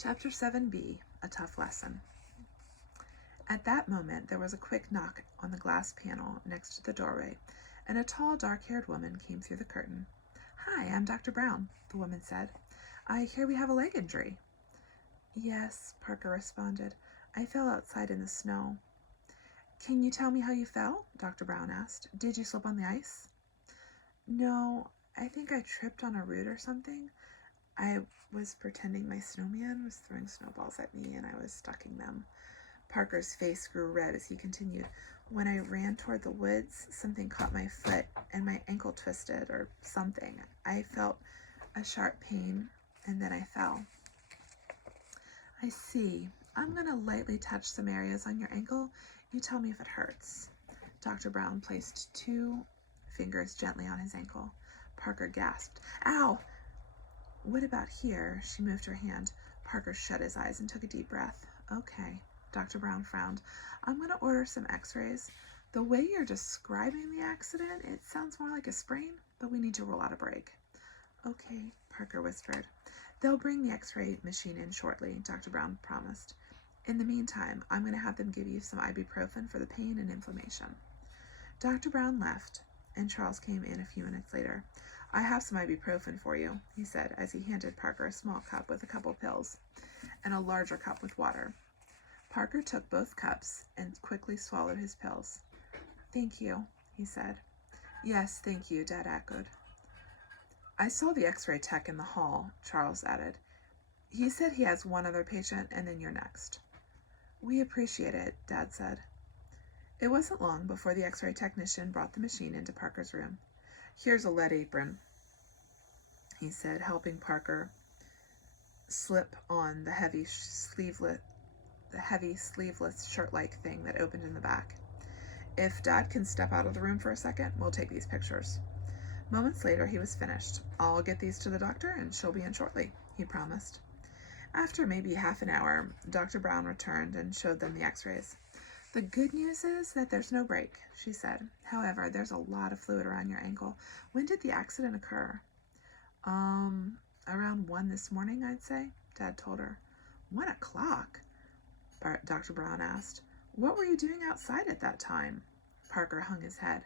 Chapter 7b, A Tough Lesson. At that moment, there was a quick knock on the glass panel next to the doorway, and a tall, dark-haired woman came through the curtain. "Hi, I'm Dr. Brown," the woman said. "I hear we have a leg injury." "Yes," Parker responded. "I fell outside in the snow." "Can you tell me how you fell?" Dr. Brown asked. "Did you slip on the ice?" "No, I think I tripped on a root or something. I was pretending my snowman was throwing snowballs at me and I was stucking them." Parker's face grew red as he continued. "When I ran toward the woods, something caught my foot and my ankle twisted or something. I felt a sharp pain and then I fell." "I see. I'm going to lightly touch some areas on your ankle. You tell me if it hurts." Dr. Brown placed 2 fingers gently on his ankle. Parker gasped. "Ow! What about here?" She moved her hand. Parker shut his eyes and took a deep breath. "Okay." Dr. Brown frowned. "I'm going to order some x-rays. The way you're describing the accident, it sounds more like a sprain, but we need to rule out a break." "Okay," Parker whispered. "They'll bring the x-ray machine in shortly," Dr. Brown promised. "In the meantime, I'm going to have them give you some ibuprofen for the pain and inflammation." Dr. Brown left, and Charles came in a few minutes later. "I have some ibuprofen for you," he said as he handed Parker a small cup with a couple pills and a larger cup with water. Parker took both cups and quickly swallowed his pills. "Thank you," he said. "Yes, thank you," Dad echoed. "I saw the x-ray tech in the hall," Charles added. "He said he has one other patient and then you're next." "We appreciate it," Dad said. It wasn't long before the x-ray technician brought the machine into Parker's room. "Here's a lead apron," he said, helping Parker slip on the heavy sleeveless shirt-like thing that opened in the back. "If Dad can step out of the room for a second, we'll take these pictures." Moments later, he was finished. "I'll get these to the doctor and she'll be in shortly," he promised. After maybe half an hour, Dr. Brown returned and showed them the x-rays. "The good news is that there's no break," she said. "However, there's a lot of fluid around your ankle. When did the accident occur?" Around 1 this morning, I'd say," Dad told her. 1 o'clock? Dr. Brown asked. "What were you doing outside at that time?" Parker hung his head.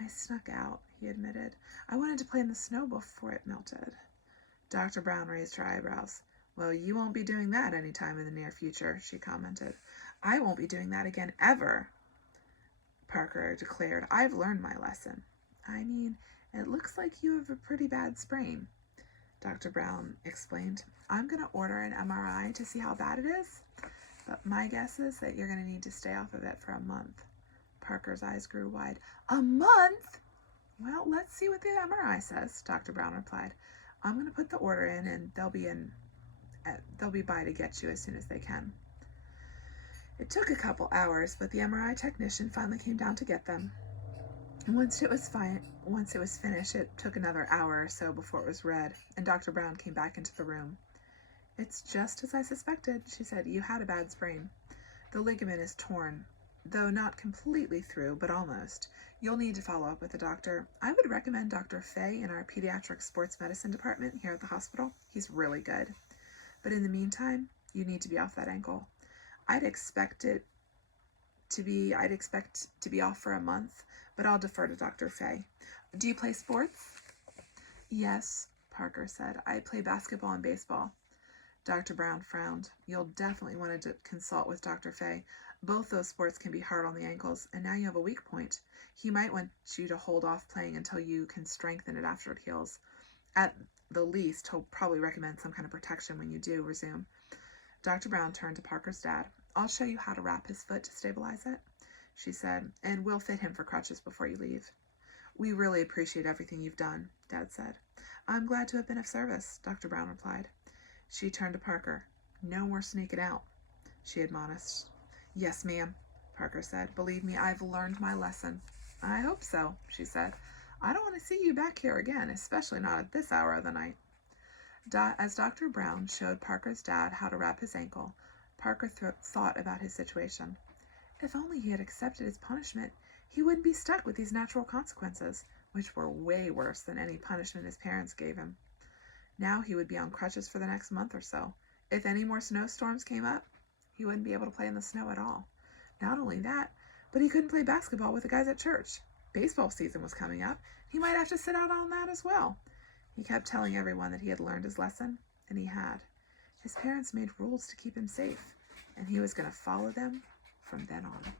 "I snuck out," he admitted. "I wanted to play in the snow before it melted." Dr. Brown raised her eyebrows. "Well, you won't be doing that any time in the near future," she commented. "I won't be doing that again ever," Parker declared. "I've learned my lesson." "I mean, it looks like you have a pretty bad sprain," Dr. Brown explained. "I'm going to order an MRI to see how bad it is, but my guess is that you're going to need to stay off of it for a month." Parker's eyes grew wide. "A month?" "Well, let's see what the MRI says," Dr. Brown replied. "I'm going to put the order in, and they'll be by to get you as soon as they can." It took a couple hours, but the MRI technician finally came down to get them. Once it was finished, it took another hour or so before it was read, and Dr. Brown came back into the room. "It's just as I suspected," she said. "You had a bad sprain. The ligament is torn, though not completely through, but almost. You'll need to follow up with the doctor. I would recommend Dr. Fay in our pediatric sports medicine department here at the hospital. He's really good. But in the meantime, you need to be off that ankle. I'd expect to be off for a month, but I'll defer to Dr. Fay. Do you play sports?" "Yes," Parker said. "I play basketball and baseball." Dr. Brown frowned. "You'll definitely want to consult with Dr. Fay. Both those sports can be hard on the ankles, and now you have a weak point. He might want you to hold off playing until you can strengthen it after it heals. At the least, he'll probably recommend some kind of protection when you do resume." Dr. Brown turned to Parker's dad. "I'll show you how to wrap his foot to stabilize it," she said, "and we'll fit him for crutches before you leave." "We really appreciate everything you've done," Dad said. "I'm glad to have been of service," Dr. Brown replied. She turned to Parker. "No more sneaking out," she admonished. "Yes, ma'am," Parker said. "Believe me, I've learned my lesson." "I hope so," she said. "I don't want to see you back here again, especially not at this hour of the night." As Dr. Brown showed Parker's dad how to wrap his ankle, Parker thought about his situation. If only he had accepted his punishment, he wouldn't be stuck with these natural consequences, which were way worse than any punishment his parents gave him. Now he would be on crutches for the next month or so, If any more snowstorms came up, he wouldn't be able to play in the snow at all. Not only that, but he couldn't play basketball with the guys at church. Baseball season was coming up. He might have to sit out on that as well. He kept telling everyone that he had learned his lesson, and he had. His parents made rules to keep him safe, and he was going to follow them from then on.